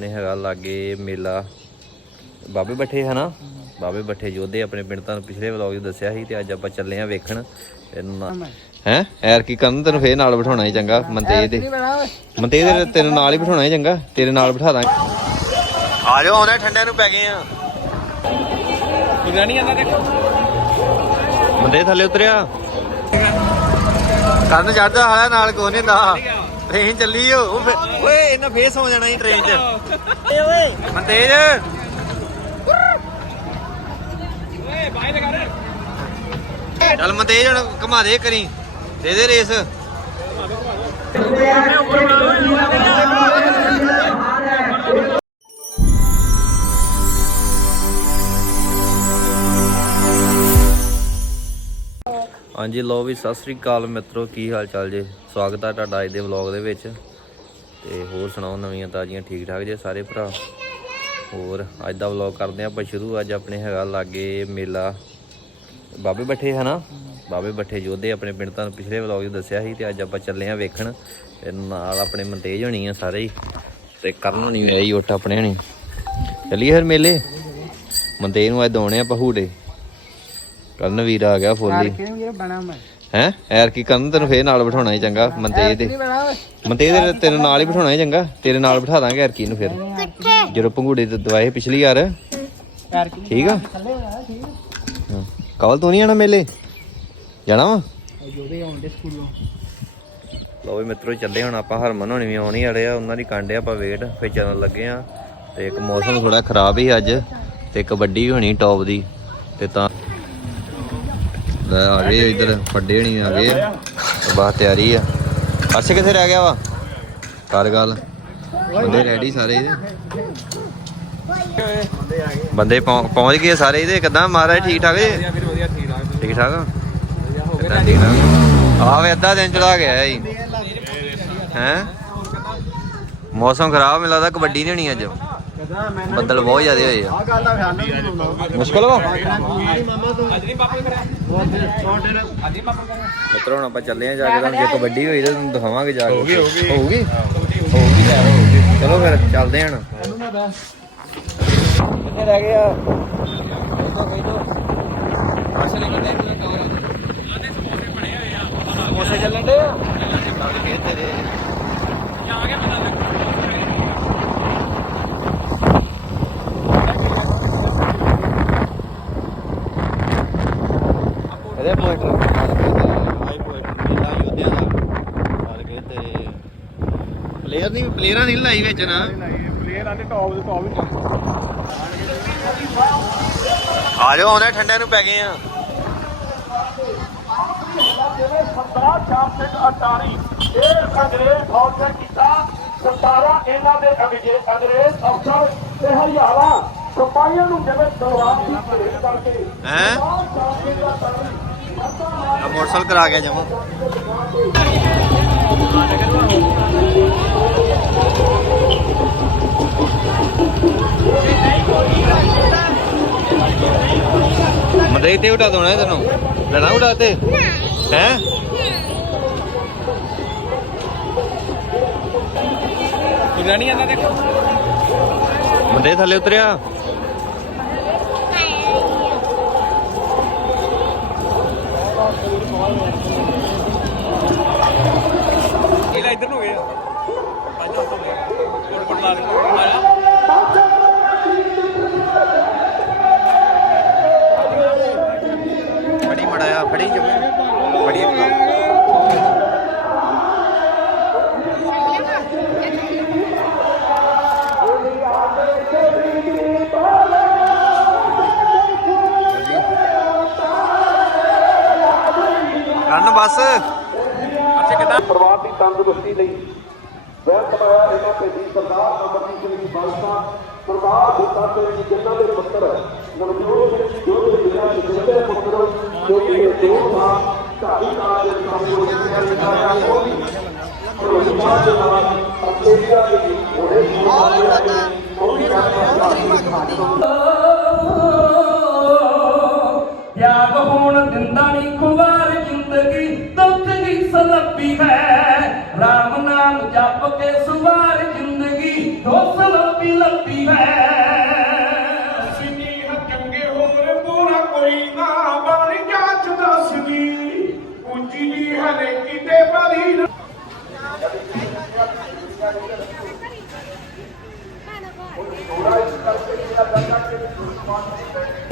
ਆਪਣੇ ਹੈਗਾ ਲਾਗੇ ਮੇਲਾ। ਬਾਬੇ ਬੱਠੇ ਹਨਾ? ਬਾਬੇ ਬੱਠੇ ਯੋਧੇ ਆਪਣੇ ਪਿੰਡ ਤੁਹਾਨੂੰ ਪਿਛਲੇ ਵਲੌਗ 'ਚ ਦੱਸਿਆ ਸੀ ਤੇ ਅੱਜ ਆਪਾਂ ਚੱਲੇ ਆ ਵੇਖਣ। ਹੈ? ਐਰ ਕੀ ਕਰਨ ਤੈਨੂੰ ਫੇਰ ਨਾਲ ਬਿਠਾਉਣਾ ਹੀ ਚੰਗਾ। ਮੰਤੇਜ ਦੇ ਮੰਤੇਜ ਦੇ ਤੈਨੂੰ ਨਾਲ ਹੀ ਬਿਠਾਉਣਾ ਹੀ ਚੰਗਾ। ਤੇਰੇ ਨਾਲ ਬਿਠਾ ਦਾਂਗੇ। ਆ ਜਾਓ ਆਉਣਾ ਠੰਡਿਆਂ ਨੂੰ ਪੈ ਗਏ ਆ। ਨਹੀਂ ਜਾਂਦਾ ਦੇਖੋ। ਮੰਦੇ ਥੱਲੇ ਉਤਰਿਆ। ਕੰਨ ਚੜਦਾ ਹਾਲਾ ਨਾਲ ਕੋ ਨਹੀਂ ਦਾ ਟ੍ਰੇਨ ਚੱਲੀ ਓ। ਉਹ ਫੇ- ਓਏ, ਇਹਨਾਂ ਫੇਸ ਹੋ ਜਾਣਾ ਸੀ ਟ੍ਰੇਨ 'ਚ। ਓਏ ਮੰਤੇਜ ਓਏ ਬਾਈ ਲਗਾ ਦੇ ਚੱਲ ਮੰਤੇਜ ਹੁਣ ਘੁਮਾ ਦੇ ਕਰੀ ਦੇ ਦੇ ਰੇਸ। ਹਾਂਜੀ ਲੋ ਵੀ, ਸਤਿ ਸ੍ਰੀ ਅਕਾਲ ਮਿੱਤਰੋ, ਕੀ ਹਾਲ ਚਾਲ ਜੇ? ਸਵਾਗਤ ਹੈ ਤੁਹਾਡਾ ਅੱਜ ਦੇ ਵਲੌਗ ਦੇ ਵਿੱਚ। ਤੇ ਹੋਰ ਸੁਣਾਓ, ਨਵੀਆਂ ਤਾਜ਼ੀਆਂ ਠੀਕ ਠਾਕ ਜੇ ਸਾਰੇ ਭਰਾ? ਹੋਰ, ਅੱਜ ਦਾ ਵਲੌਗ ਕਰਦੇ ਹਾਂ ਆਪਾਂ ਸ਼ੁਰੂ। ਅੱਜ ਆਪਣੇ ਹੈਗਾ ਲਾਗੇ ਮੇਲਾ। ਬਾਬੇ ਬੱਠੇ ਨਾ ਬਾਬੇ ਬੱਠੇ ਯੋਧੇ ਆਪਣੇ ਪਿੰਡ, ਤੁਹਾਨੂੰ ਪਿਛਲੇ ਵਲੌਗ 'ਚ ਦੱਸਿਆ ਸੀ ਤੇ ਅੱਜ ਆਪਾਂ ਚੱਲੇ ਆ ਵੇਖਣ। ਤੇ ਨਾਲ ਆਪਣੇ ਮੰਤੇਜ ਹੋਣੀ ਆ ਸਾਰੇ ਹੀ। ਤੇ ਕਰਨ ਹੋਣੀ ਵੀ ਆਈ ਉੱਠ ਆਪਣੇ ਹੋਣੀ। ਚੱਲੀਏ ਫਿਰ ਮੇਲੇ? ਮੰਤੇਜ ਨੂੰ ਅੱਜ ਦੋਣੇ ਆ ਪਹੂੜੇ ਕਰਨ ਵੀਰ ਆ ਗਿਆ ਫੁੱਲੀ ਇਹ ਬਣਾ ਮੈਂ। ਹੈ? ਐਰ ਕੀ ਕਰਨ ਤੈਨੂੰ ਫੇਰ ਨਾਲ ਬਿਠਾਉਣਾ ਹੀ ਚੰਗਾ। ਮੰਤੇਜ ਦੇ ਮੰਤੇਜ ਦੇ ਤੈਨੂੰ ਨਾਲ ਹੀ ਬਿਠਾਉਣਾ ਹੀ ਚੰਗਾ। ਤੇਰੇ ਨਾਲ ਬਿਠਾ ਦਾਂਗੇ ਐਰ ਕੀ ਨੂੰ ਫਿਰ ਜਦੋਂ ਪੰਗੂੜੇ ਤੇ ਦਵਾਏ ਪਿਛਲੀ ਯਾਰ ਠੀਕ ਆ। ਕਵਲ ਤੂੰ ਨਹੀਂ ਆਣਾ ਮੇਲੇ? ਜਾਣਾ ਵਾ? ਜੋਦੇ ਆਉਂਦੇ ਸਕੂਲੋਂ। ਲੋ ਵੀ ਮਿੱਤਰੋ ਚੱਲੇ ਹੁਣ ਆਪਾਂ ਹਰਮਨ ਹੋਣੀ ਵੀ ਆਉਣੀ ਵਾਲੇ ਆ। ਉਹਨਾਂ ਦੀ ਕਾਂਡੇ ਆਪਾਂ ਵੇਟ ਫੇ ਚੱਲਣ ਲੱਗੇ ਆ। ਤੇ ਇੱਕ ਮੌਸਮ ਥੋੜਾ ਖਰਾਬ ਹੀ ਅੱਜ। ਤੇ ਕਬੱਡੀ ਵੀ ਹੋਣੀ ਟੌਪ ਦੀ। ਤੇ ਤਾਂ ਲੈ ਆ ਗਏ ਇਧਰ ਫੱਡੇ ਨਹੀਂ ਆ ਗਏ ਬਾਹਰ ਤਿਆਰੀ ਆ। ਅਰਸ਼ ਕਿੱਥੇ ਰਹਿ ਗਿਆ ਵਾ? ਕਰ ਗੱਲ। ਬੰਦੇ ਰੈਡੀ ਸਾਰੇ ਇਹਦੇ? ਬੰਦੇ ਪਹੁੰ- ਪਹੁੰਚ ਗਏ ਸਾਰੇ ਇਹਦੇ? ਕਿਦਾਂ ਮਹਾਰਾਜ ਠੀਕ ਠਾਕ ਜੀ? ਠੀਕ ਠਾਕ। ਠੀਕ ਠਾਕ ਆ? ਕਿੱਦਾਂ ਠੀਕ ਠਾਕ? ਆ ਵੇ ਅੱਧਾ ਦਿਨ ਚੜਾ ਗਿਆ ਜੀ ਹੈ? ਮੌਸਮ ਖਰਾਬ ਮੈਨੂੰ ਲੱਗਦਾ ਕਬੱਡੀ ਨਹੀਂ ਹੋਣੀ ਅੱਜ। ਬੱਦਲ ਬਹੁਤ ਜ਼ਿਆਦੇ ਹੋਏ ਆ। ਆ ਗੱਲ ਦਾ ਖਿਆਲ ਨਹੀਂ ਬਣਾਉਂਦਾ ਮੁਸ਼ਕਲ ਵਾ। ਮਿੱਤਰੋ ਹੁਣ ਆਪਾਂ ਚੱਲੇ ਆ ਜਾ ਕੇ ਤੁਹਾਨੂੰ ਜੇ ਕਬੱਡੀ ਹੋਈ ਤਾਂ ਤੁਹਾਨੂੰ ਦਿਖਾਵਾਂਗੇ ਜਾ ਕੇ। ਹੋਊਗੀ, ਚਲੋ ਫਿਰ ਚੱਲਦੇ ਹਾਂ ਕਿੱਥੇ ਰਹਿ ਗਏ ਆ? ਅਸਲੇ ਕੱਢੇ ਪੂਰਾ ਕਵਰ ਆਦੇ ਸਮੋਸੇ ਬਣੇ ਹੋਏ ਆ। ਸਮੋਸੇ ਚੱਲਣ ਦੇ ਆ ਆ ਇਹਦੇ ਪੁਆਇੰਟ ਹਾਈ ਪੁਆਇੰਟ ਮੇਲਾ ਯੋਧਿਆਂ ਦਾ ਹਾਲ ਕੇ ਤੇ ਪਲੇਅਰ ਨਹੀਂ ਪਲੇਅਰਾਂ ਨਹੀਂ ਲਾਈ ਵਿੱਚ ਨਾ ਪਲੇਅਰ ਆਦੇ ਟੌਪ ਦੇ ਟੌਪ ਵਿੱਚ ਆ ਜਾਓ ਆਉਣਾ ਠੰਡਿਆਂ ਨੂੰ ਪੈ ਗਏ ਆ ਸਰਦਾਰ ਚਾਪ ਸਿੰਘ ਅਟਾਰੀ ਇਹ ਅੰਗਰੇਜ਼ ਫੌਜ ਕੀਤਾ 17 ਇਹਨਾਂ ਦੇ ਅੰਗਰੇਜ਼ ਅੰਗਰੇਜ਼ ਅਫਸਰ ਤੇ ਹਰਿਆਣਾ ਸਿਪਾਹੀਆਂ ਨੂੰ ਜਿਵੇਂ ਤਲਵਾਰ ਦੀ ਭੇਟ ਕਰਕੇ ਹੈ ਆ ਮੋਟਰਸਾਈਕਲ ਕਰਾ ਗਿਆ ਜਮਾ। ਮਦੇ ਤੇ ਉਡਾ ਦੋਣਾ ਤੈਨੂੰ। ਲੈਣਾ ਉਡਾ ਤੇ? ਹੈ? ਨਹੀਂ ਜਾਂਦਾ ਦੇਖੋ। ਮਦੇ ਥੱਲੇ ਉਤਰਿਆ। ਕਿੱਧਰ ਨੂੰ ਗਏ? ਗਿਆ ਪੰਜ ਹੋ ਲਾ ਦੇ ਆਇਆ? ਫੜੀ ਮੜਾਇਆ ਫੜੀ ਜਮਾ ਫੜੀ ਕਰਨ ਬਸ। ਪਰਿਵਾਰ ਦੀ ਤੰਦਰੁਸਤੀ ਲਈ ਵੈਲ ਕਮਾਇਆ ਇਹਨਾਂ ਭੇਜੀ ਸਰਦਾਰ ਅਮਰਜੀਤ ਸਿੰਘ ਜੀ ਬਾਲਸਾ ਸਰਦਾਰ ਬੁੱਤਾ ਸਿੰਘ ਜੀ ਜਿਨ੍ਹਾਂ ਦੇ ਪੁੱਤਰ ਨਵਜੋਤ ਸਿੰਘ ਜੀ ਜੋ ਦੇ ਜ਼ਿਲ੍ਹਾ ਦੇ ਜਿਹੜੇ ਪੁੱਤਰ ਜੋ ਕਿ ਇਹ ਦੋ ਥਾਂ ਢਾਈ ਕਾਲ ਦੇ ਕੰਮ ਹੋ ਗਿਆ ਲਿਖਾਇਆ ਉਹ ਵੀ ਪਰਿਵਾਰ ਦੇ ਨਾਲ ਆਸਟ੍ਰੇਲੀਆ ਦੇ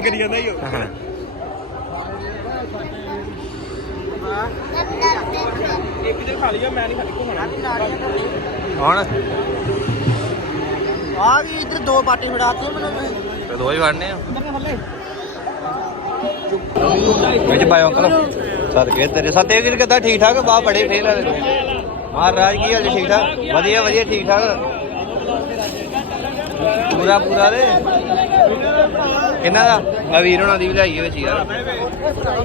ਕਰੀ ਜਾਂਦਾ ਹੀ ਉਹ। ਇੱਕ ਦਿਨ ਖਾ ਲਿਆ ਮੈਂ ਨਹੀਂ ਖਾਲੀ ਘੁੰਮਣਾ ਹੁਣ ਆ? ਵੀ ਇੱਧਰ ਦੋ ਪਾਰਟੀ ਫੜਾਤੀ ਮੈਨੂੰ ਦੋ ਹੀ ਵੜਨੇ ਆ। ਵਿੱਚ ਪਾਇਓ ਅੰਕਲ। ਸਦਕੇ ਤੇਰੇ ਸਤੇ ਵੀਰ ਕਿੱਦਾਂ ਠੀਕ ਠਾਕ ਬਾਹ ਬੜੇ ਫੇਲ ਤੂੰ ਮਹਾਰਾਜ ਕੀ ਹਾਲ ਜੀ ਠੀਕ ਠਾਕ ਵਧੀਆ ਵਧੀਆ ਠੀਕ ਠਾਕ ਪੂਰਾ ਪੂਰਾ ਦੇ। ਕਿੰਨਾ ਦਾ? ਆ ਵੀਰ ਹੋਣਾ ਦੀ ਵੀ ਲਿਆਈਏ ਵਿੱਚ ਯਾਰ।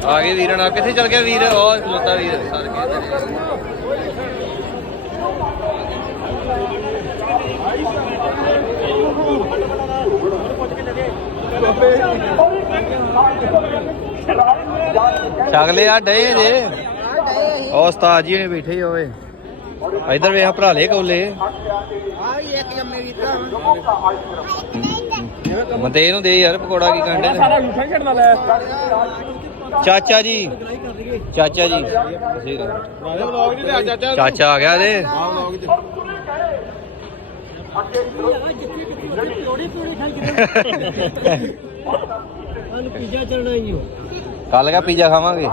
ਆ ਗਏ ਵੀਰ ਹੋਣਾ। ਕਿੱਥੇ ਚਲ ਗਿਆ ਵੀਰ? ਉਹ ਖਲੋਤਾ ਵੀਰ। ਸਦਕੇ ਛਗਲੇ ਆ ਡੇ ਜੇ ਉਹ ਉਸਤਾਦ ਜੀ ਨੇ ਬੈਠੇ ਹੋਵੇ ਇਧਰ ਵੇਖ ਭਰਾ ਲੈ ਕੋਲੇ। ਆ ਵੀ ਇੱਕ ਜੰਮੇ ਵੀ ਭਰਾ ਮਤੇ ਇਹਨੂੰ ਦੇ ਯਾਰ ਪਕੌੜਾ ਕੀ ਕਾਂਡੇ ਨੇ? ਸਾਰਾ ਲੂਠਾ ਛੱਡਣਾ ਲੈ ਚਾਚਾ ਜੀ। ਚਾਚਾ ਜੀ। ਚਾਚਾ ਆ ਗਿਆ ਦੇ ਕੱਲ ਕਾ ਪੀਜ਼ਾ ਖਾਵਾਂਗੇ।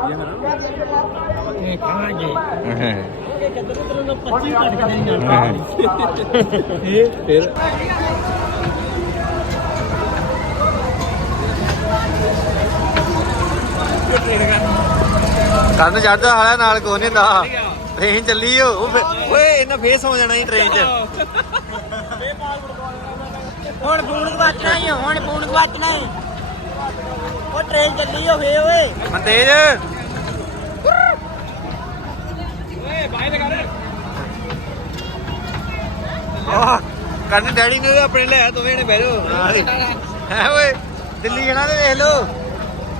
ਫਿਰ? ਕੰਨ ਚੜਦਾ ਹਾਲਾ ਨਾਲ ਕੋ ਨਹੀਂ ਹੁੰਦਾ। ਟ੍ਰੇਨ ਚੱਲੀ ਓ। ਉਹ ਓਏ ਇਹਨਾਂ ਫੇਸ ਹੋ ਜਾਣਾ ਹੀ ਟ੍ਰੇਨ 'ਚ। ਹੁਣ ਫੋਨ ਗਵਾਚਣਾ ਹੀ ਆ, ਹੁਣ ਫੋਨ ਗਵਾਚਣਾ ਹੀ। ਉਹ ਟ੍ਰੇਨ ਚੱਲੀ ਹੋਵੇ ਓਏ। ਮਨਤੇਜ। ਕੰਨ ਡੈਡੀ ਨੇ ਆਪਣੇ ਲਿਆ ਦੋਵੇਂ ਨੇ ਬਹਿ ਜਾਓ। ਹੈ ਓਏ ਦਿੱਲੀ ਜਾਣਾ ਤੇ ਵੇਖ ਲਓ।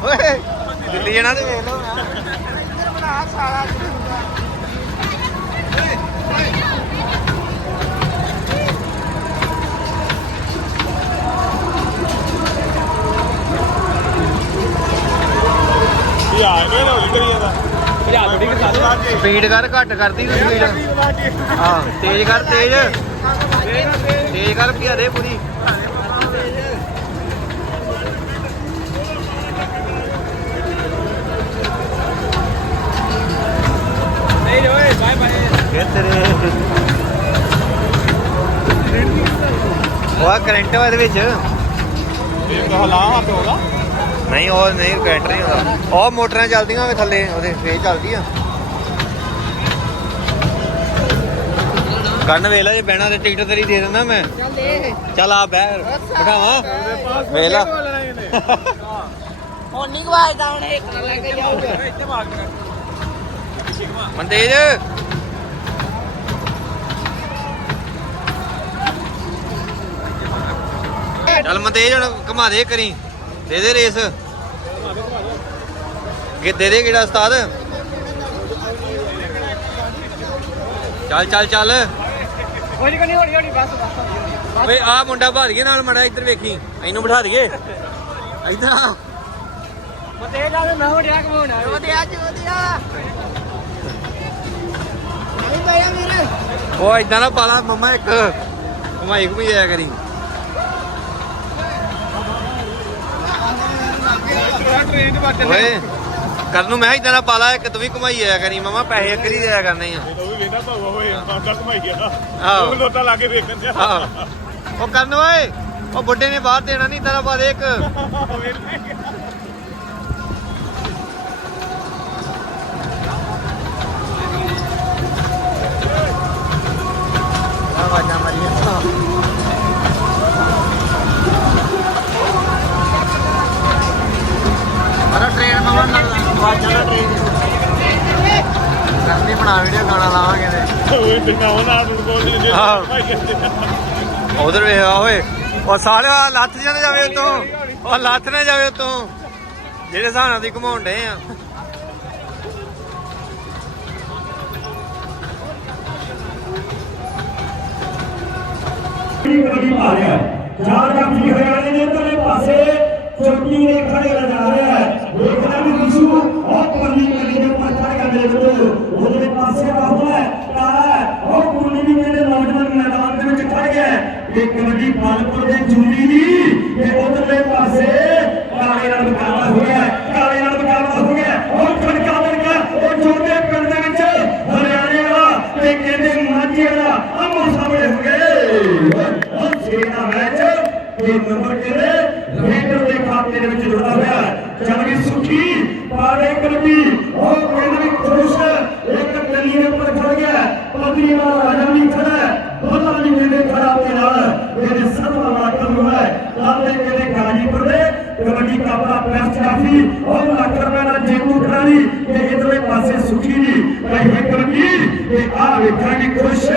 ਓਏ ਦਿੱਲੀ ਜਾਣਾ ਤੇ ਵੇਖ ਲਓ। ਇਹ ਆ ਗਏ ਨਾ ਕਰੀ ਜਾਂਦਾ ਭਜਾ ਥੋੜੀ ਕਰਦਾ ਦੇ ਸਪੀਡ ਕਰ ਘੱਟ ਕਰਦੀ ਤੂੰ ਸਪੀਡ। ਹਾਂ ਤੇਜ਼ ਕਰ ਤੇਜ਼। ਤੇਜ਼ ਕਰ ਪਿਆ ਦੇ ਪੂਰੀ। ਨਹੀਂ ਓਏ ਬਾਏ ਬਾਏ। ਇਹ ਤੇਰੇ? ਉਹ ਕਰੰਟ ਵਾ ਇਹਦੇ ਵਿੱਚ। ਇਹ ਹਲਾ ਹੱਥ ਹੋਗਾ ਨਹੀਂ ਉਹ ਨਹੀਂ ਨਹੀਂ ਹੁੰਦਾ। ਉਹ ਮੋਟਰਾਂ ਚੱਲਦੀਆਂ ਵੇ ਥੱਲੇ ਉਹਦੇ ਫੇਰ ਚੱਲਦੀ ਆ। ਕੰਨ ਵੇਲਾ ਜੇ ਬਹਿਣਾ ਤੇ ਟਿਕਟ ਤੇਰੀ ਦੇ ਦਿੰਦਾ ਮੈਂ। ਚੱਲ ਦੇ। ਚੱਲ ਆ ਬਹਿ ਬਿਠਾਵਾਂ। ਵੇਲਾ ਹੁਣ ਨਹੀਂ ਗਵਾਚਦਾ ਹੁਣ ਇੱਕ ਨਾਲ ਲੱਗ ਕੇ ਜਾਊਗਾ। ਇੱਥੇ ਕੇ ਮਨਤੇਜ ਚੱਲ ਮਨਤੇਜ ਹੁਣ ਘੁਮਾ ਦੇ ਕਰੀ ਦੇ ਦੇ ਰੇਸ। ਕਿ ਦੇ ਦੇ ਕਿਹੜਾ ਉਸਤਾਦ? ਚੱਲ ਚੱਲ ਚੱਲ। ਹੋਈ ਕਣੀ ਹੋਣੀ ਹੋਣੀ ਬਸ ਬਸ ਓਏ ਆ ਮੁੰਡਾ ਭਰ ਗਿਆ ਨਾਲ ਮੜਾ ਇੱਧਰ ਵੇਖੀ। ਇਹਨੂੰ ਬਿਠਾ ਦਈਏ। ਇੱਧਰ ਆ। ਮਤੇ ਜਾਵੇ ਮੈਂ ਹੋ ਡਿਆ ਕਮਾਉਣਾ ਉਹਦਿਆ ਜੋਦਿਆ ਨਹੀਂ ਪਿਆ ਵੀਰੇ ਉਹ ਇਦਾਂ ਨਾ ਪਾਲਾ ਮੰਮਾ ਇੱਕ ਘੁਮਾਈ ਘੁਮਾਈ ਜਾਇਆ ਕਰੀ। ਟ੍ਰੇਨ ਓਏ ਕਰਨ ਨੂੰ ਮੈਂ ਇਦਾਂ ਦਾ ਪਾਲਾ ਇੱਕ ਤੂੰ ਵੀ ਘੁਮਾਈ ਜਾਇਆ ਕਰੀ ਮਮਾ ਪੈਸੇ ਕਰੀ ਜਾਇਆ ਕਰਨੇ ਆ। ਉਹ ਵੀ ਕਹਿੰਦਾ ਭਾਵਾ ਹੋਏ ਆਂਦਾ ਘਮਾਈ ਗਿਆ। ਉਹ ਲੋਟਾ ਲਾ ਕੇ ਵੇਖਣ ਆਹ, ਉਹ ਕਰਨ ਓਏ ਉਹ ਬੁੱਢੇ ਨੇ ਬਾਹਰ ਦੇਣਾ ਨਹੀਂ ਤੇਰਾ ਪਾ ਦੇ ਇੱਕ ਬਿਨਾ ਉਹਨਾਂ ਨੂੰ ਬੋਲ ਦੇ ਆਹੋ। ਉਧਰ ਵੇਖ ਆ ਓਏ। ਉਹ ਸਾਲਿਆ ਲੱਥ ਜਾਂ ਨਾ ਜਾਵੇ ਉਤੋਂ ਉਹ ਲੱਥ ਨਾ ਜਾਵੇ ਉਤੋਂ ਜਿਹੜੇ ਨਾਲ ਦੀ ਘਮਾਉਣ ਡੇ ਆ। ਵੀ ਚਾਰ ਜਾਫੀ ਹਰਿਆਣੇ ਦੇ ਉਧਰਲੇ ਪਾਸੇ ਚੋਟੀ ਦੇ ਖੜੇ ਨਜ਼ਰ ਰਿਹਾ ਹੈ। ਦੇਖਦਾ ਵੀ ਵਿਸ਼ੂ ਉਹ ਪਰਲੀ ਕਲੀ ਦੇ ਉੱਪਰ ਚੜ ਗਿਆ ਮੇਰੇ ਵਿੱਚ ਉਹਦੇ ਪਾਸੇ ਬਾਬੂ ਹੈ ਕਾਲਾ ਹੈ ਨੌਜਵਾਨ ਮੈਦਾਨ ਦੇ ਵਿੱਚ ਖੜ ਗਿਆ ਹੈ। ਕਬੱਡੀ ਪਾਲਪੁਰ ਦੇ ਜੂਰੀ ਦੀ ਤੇ ਉਧਰਲੇ ਪਾਸੇ ਕਾਲੇ ਨਾਲ ਮੁਕਾਬਲਾ ਹੋ ਗਿਆ ਕਾਲੇ ਨਾਲ ਮੁਕਾਬਲਾ ਹੋ ਗਿਆ ਉਹ ਖੜਕਾ ਬਣ ਉਹ ਜੋਤੇ ਪਿੰਡ ਦੇ ਵਿੱਚ ਹਰਿਆਣੇ ਵਾਲਾ ਤੇ ਕਹਿੰਦੇ ਮਾਝੇ ਵਾਲਾ ਆਮੋ ਸਾਹਮਣੇ ਹੋ ਗਏ ਉਹ ਸੇਨਾ ਮੈਚ ਇਹ ਨੰਬਰ ਕਿਹਦੇ ਰੇਡਰ ਦੇ ਖਾਤੇ ਦੇ ਵਿੱਚ ਜੁੜਦਾ ਹੋਇਆ ਹੈ। ਸੁਖੀ ਪਾੜੇ ਕਲਬੀ ਉਹ ਪਿੰਡ ਵੀ ਖੁਸ਼ ਇੱਕ ਕਲੀ ਦੇ ਉੱਪਰ ਖੜ ਗਿਆ ਪਤਨੀ ਨਾਲ ਰਾਜਾ ਵੀ ਖੜਾ ਹੈ ਦੋਨਾਂ ਵੀ ਮੇਰੇ ਖੜਾ ਤੇ ਨਾਲ ਇਹਦੇ ਸਤਵਾਂ ਮਾਤਮ ਹੋਇਆ ਲਾਲੇ ਕਿਹਦੇ ਗਾਜੀਪੁਰ ਦੇ ਕਬੱਡੀ ਕੱਪ ਦਾ ਪ੍ਰੈਸ ਕਾਫੀ ਉਹ ਲੱਖ ਰੁਪਏ ਦਾ ਜੇਤੂ ਖਿਡਾਰੀ ਤੇ ਇਧਰਲੇ ਪਾਸੇ ਸੁਖੀ ਜੀ ਪਹਿਲੇ ਕਬੱਡੀ ਤੇ ਆ ਵੇਖਾਂਗੇ ਖੁਸ਼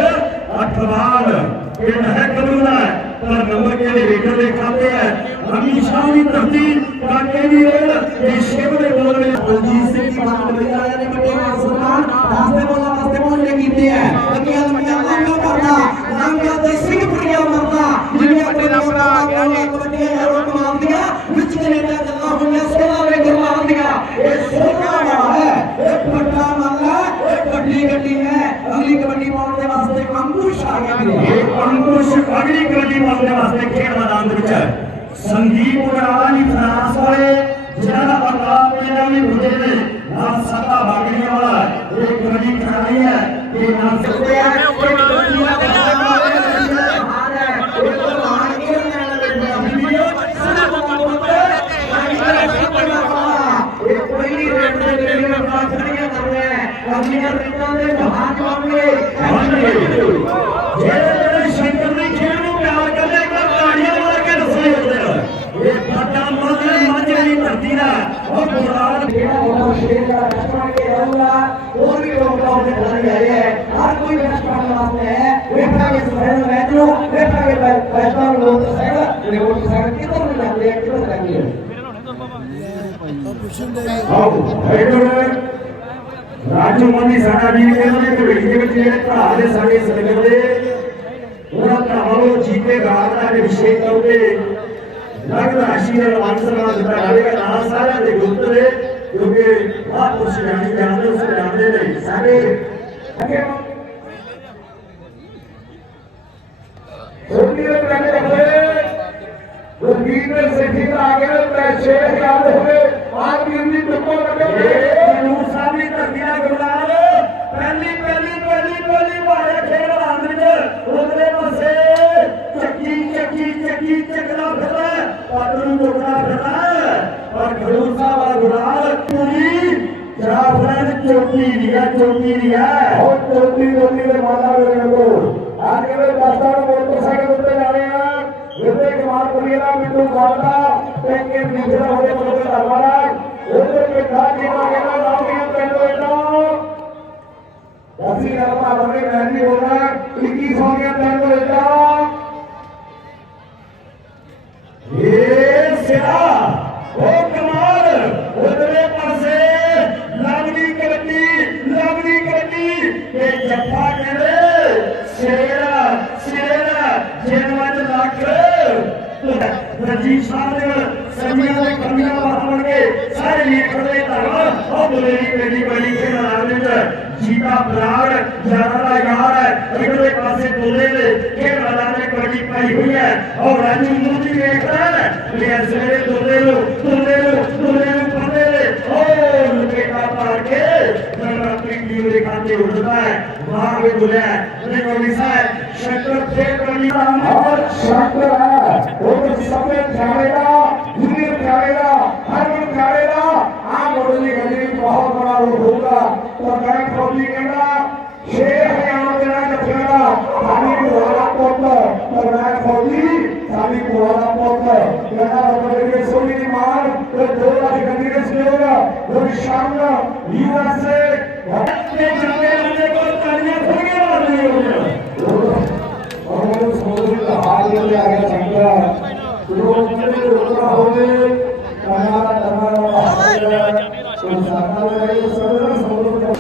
ਅਖਬਾਰ ਪਿੰਡ ਹੈ ਕਲੂਨਾ ਪਰ ਨੰਬਰ ਕਿਹਦੇ ਰੇਡਰ ਦੇ ਖਾਤੇ ਹੈ ਹਮੇਸ਼ਾ ਦੀ ਧਰਤੀ ਕਾਕੇ ਦੀ ਰੇਡ ਇਹ ਸ਼ਿਵ ਦੇ ਬੋਲ ਵਿੱਚ ਬਲਜੀਤ ਸਿੰਘ ਦੀ ਬਾਤ ਕਰੀ ਜਾ ਰਹੇ ਨੇ ਵੱਡੇ ਮਾਨ ਸਨਮਾਨ ਰਾਸਤੇ ਬੋਲਾਂ ਵਾਸਤੇ ਪਹੁੰਚੇ ਕੀਤੇ ਹੈ ਲੱਗਿਆ ਲੱਗਿਆ ਲੰਗਾ ਕਰਦਾ ਲੰਗਾ ਤੇ ਸਿੰਘ ਫੜਿਆ ਮਰਦਾ ਜਿਵੇਂ ਆਪਣੇ ਨੰਬਰ ਆ ਗਿਆ ਜੀ ਕਬੱਡੀਆਂ ਹੈਰੋ ਕਮਾਲ ਦੀਆਂ ਵਿੱਚ ਕੈਨੇਡਾ ਗੱਲਾਂ ਹੋਈਆਂ ਸੋਲਾ ਵੇ ਗੁਰਮਾਨ ਦੀਆਂ ਇਹ ਸੋਲਾ ਵਾਲਾ ਹੈ ਇਹ ਵੱਡਾ ਮੱਲਾ ਇਹ ਵੱਡੀ ਗੱਡੀ ਹੈ ਅਗਲੀ ਕਬੱਡੀ ਪਾਉਣ ਦੇ ਵਾਸਤੇ ਅੰਕੁਸ਼ ਅਗਲੀ ਕਬੱਡੀ ਪਾਉਣ ਵਾਸਤੇ ਖੇਡ ਮੈਦਾਨ ਦੇ ਵਿੱਚ ਹੈ ਸੰਦੀਪ ਉਗਰਾਲਾ ਜੀ ਫਰਾਂਸ ਵਾਲੇ, ਜਿਹਨਾਂ ਦਾ ਪ੍ਰਤਾਪ ਮੇਰਾ ਵੀ ਹੁੰਦੇ ਨੇ, ਨਾਲ ਸੱਤਾ ਬਾਗੜੀਆਂ ਵਾਲਾ। ਇਹ ਕਬੱਡੀ ਖਿਡਾਰੀ ਹੈ, ਇਹ ਨਾਲ ਸਕਦੇ ਆ ਇਹ ਕਬੱਡੀਆਂ ਦਾ ਹਾਰ ਹੈ ਇਹ ਪ੍ਰਧਾਨ ਕੀ ਵੀਡੀਓ ਇਹ ਪਹਿਲੀ ਰੇਡ ਦੇ ਜਿਹੜੇ ਆਪਾਂ ਖੜੀਆਂ ਕਰ ਰਹੇ ਹਾਂ ਅਗਲੀਆਂ ਰੇਡਾਂ ਦੇ ਮਹਾਨ ਬਣਨਗੇ ਜਿਹੜੇ ਸ਼ੰਕਰ ਦੀ ਖੇਡ ਨੂੰ ਪਿਆਰ ਕਰਦੇ ਇੱਕ ਵਾਰ ਤਾੜੀਆਂ ਮਾਰ ਕੇ ਦੱਸੇ ਹੁੰਦੇ ਇਹ ਫੱਟਾ ਮਾਝੇ ਮਾਝੇ ਦੀ ਧਰਤੀ ਦਾ ਉਹ ਗੁਰਾਲ ਜਿਹੜਾ ਉਹਨਾਂ ਸ਼ੇਰ ਦਾ ਰੈਸਟੋਰੈਂਟ ਕੇ ਰਹੂਗਾ ਹੋਰ ਵੀ ਲੋਕ ਉਹਦੇ ਖੜਨ ਜਾ ਰਹੇ ਹੈ ਹਰ ਕੋਈ ਰੈਸਟੋਰੈਂਟ ਵਾਸਤੇ ਹੈ ਵੇਖਾਂਗੇ ਸਵੇਰ ਮੈਚ ਨੂੰ ਵੇਖਾਂਗੇ ਰੈਸਟੋਰੈਂਟ ਲੋਕ ਦੱਸੇਗਾ ਜਿਹੜੇ ਉਹ ਦੱਸੇਗਾ ਕਿੱਧਰ ਨੂੰ ਜਾਂਦੇ ਆ ਕਿੱਧਰ ਜਾਂਦੇ ਆ ਰਾਜੂ ਮੰਦੀ ਸਾਡਾ ਵੀਰ ਕਹਿੰਦਾ ਨੇ ਘੜੀ ਦੇ ਵਿੱਚ ਜਿਹੜੇ ਭਰਾ ਦੇ ਸਾਡੇ ਸਰਕਲ ਦੇ ਉਹਨਾਂ ਭਰਾਵਾਂ ਨੂੰ ਜੀਤੇ ਰਾਤ ਦਾ ਵਿਸ਼ੇਸ਼ ਤੌਰ ਤੇ ਨਗਦ ਰਾਸ਼ੀ ਦਾ ਮਾਨ ਸਨਮਾਨ ਦਿੱਤਾ ਜਾਵੇਗਾ ਨਾਲ ਸਾਰਿਆਂ ਦੇ ਗੁੱਤ ਦੇ ਕਿਉਂਕਿ ਆਹ ਕੁਛ ਜਾਣੀ ਜਾਣਦੇ ਉਸ ਜਾਣਦੇ ਨੇ ਸਾਰੇ ਅੱਗੇ ਸੋਨੀ ਦੇ ਪਿੰਡ ਰਹੇ ਸੇਠੀ ਦਾ ਆ ਗਿਆ ਤੇ 6000 ਹੋਵੇ ਆਹ ਵੀਰ ਦੀ ਟੁੱਕੋ ਕੱਢੇ। ਇਹ ਨੂਰ ਸਾਹਿਬ ਦੀ ਧਰਤੀ ਦਾ ਗੁਰਦਾਰ। ਪਹਿਲੀ ਪਹਿਲੀ ਪਹਿਲੀ ਪਹਿਲੀ ਭਾਰੇ ਖੇਡ ਮੈਦਾਨ ਵਿੱਚ ਉਧਰੇ ਪਾਸੇ ਚੱਕੀ ਚੱਕੀ ਚੱਕੀ ਚੱਕਦਾ ਫਿਰਦਾ ਨੂੰ ਫਿਰਦਾ। ਪਰ ਸਾਹਿਬ ਵਾਲਾ ਪੂਰੀ ਦੀ ਉਹ ਮਾਤਾ ਮੇਰੇ ਕੋਲ ਅੱਜ ਦੇ ਦਸਤਾਂ ਨੂੰ ਮੋਟਰਸਾਈਕਲ ਉੱਤੇ ਜਾ ਰਹੇ ਆ ਜਿੱਤੇ ਕਮਾਲ ਕਰੀਏ ਦਾ ਮਿੰਟੂ ਗਾਲਦਾ ਤੇ ਕਿ ਨਿਜਰਾ ਹੋਏ ਕੋਲ ਧਰਵਾੜਾ ਉਹਦੇ ਪਿੱਠਾ ਜੀ ਦਾ ਕਹਿੰਦਾ ਲਾਉਂਦੀਆਂ ਪਿੰਡ ਵਿੱਚ ਅਸੀਂ ਗੱਲ ਭਾਵ ਦੇ ਮੈਂ ਨਹੀਂ ਬੋਲਣਾ 2100 ਦੀਆਂ ਪਿੰਡ ਵਿੱਚ ਇਹ ਸਿਆ ਉਹ ਕਮਾਲ ਉਧਰੇ ਪਾਸੇ ਲੱਗਦੀ ਕਬੱਡੀ ਲੱਗਦੀ ਕਬੱਡੀ ਤੇ ਜੱਫਾ ਕਹਿੰਦੇ ਸ਼ੇਰ ਸ਼ੇਰ ਜਿੰਨਵੰਜ ਲੱਖ ਰਜੀਸ਼ ਸਾਹਿਬ ਦੇ ਸਮੀਆਂ ਦੇ ਕਮੀਆਂ ਬਾਹਰ ਬਣ ਕੇ ਸਾਰੇ ਵੀਰ ਖੜੇ ਧਰਮ ਉਹ ਬੁਲੇਰੀ ਮੇਰੀ ਬੜੀ ਖੇਡ ਮੈਦਾਨ ਵਿੱਚ ਜੀਤਾ ਬਰਾੜ ਯਾਰਾਂ ਦਾ ਯਾਰ ਹੈ ਇਧਰਲੇ ਪਾਸੇ ਬੋਲੇ ਨੇ ਖੇਡ ਮੈਦਾਨ ਵਿੱਚ ਕਬੱਡੀ ਪਾਈ ਹੋਈ ਹੈ ਔਰ ਰਾਜੂ ਮੂਰਤੀ ਵੇਖਦਾ ਹੈ ਲੈ ਸਵੇਰੇ ਦੁੱਲੇ ਨੂੰ ਦੁੱਲੇ ਨੂੰ ਦੁੱਲੇ ਨੂੰ ਪੱਲੇ ਨੇ ਉਹ ਲੁਕੇਟਾ ਪਾੜ ਕੇ ਨਵਰਾਤਰੀ की उठता है वहाँ पे बोले अरे कवि साहब शंकर थे कवि और शंकर है वो तो सबने ध्यानेगा दुनिया ध्यानेगा हर दिन ध्यानेगा आप बोलने का दिन बहुत बड़ा रोल होगा तो मैं कवि कहना शेर है आमदना का फेरा पानी को वाला पोत तो मैं कवि पानी को वाला पोत कहना बदलेंगे सोनी ప్రభుత్వానికి అందించేగా ఒక శాంగా యూఎస్ఏ भारत में चलने वाले को तालियां भरने वाले और वो सोच का हाल ले आ गया संगा जो उन्होंने रोका होवे हमारा हमारा तो सरकार ने सब सब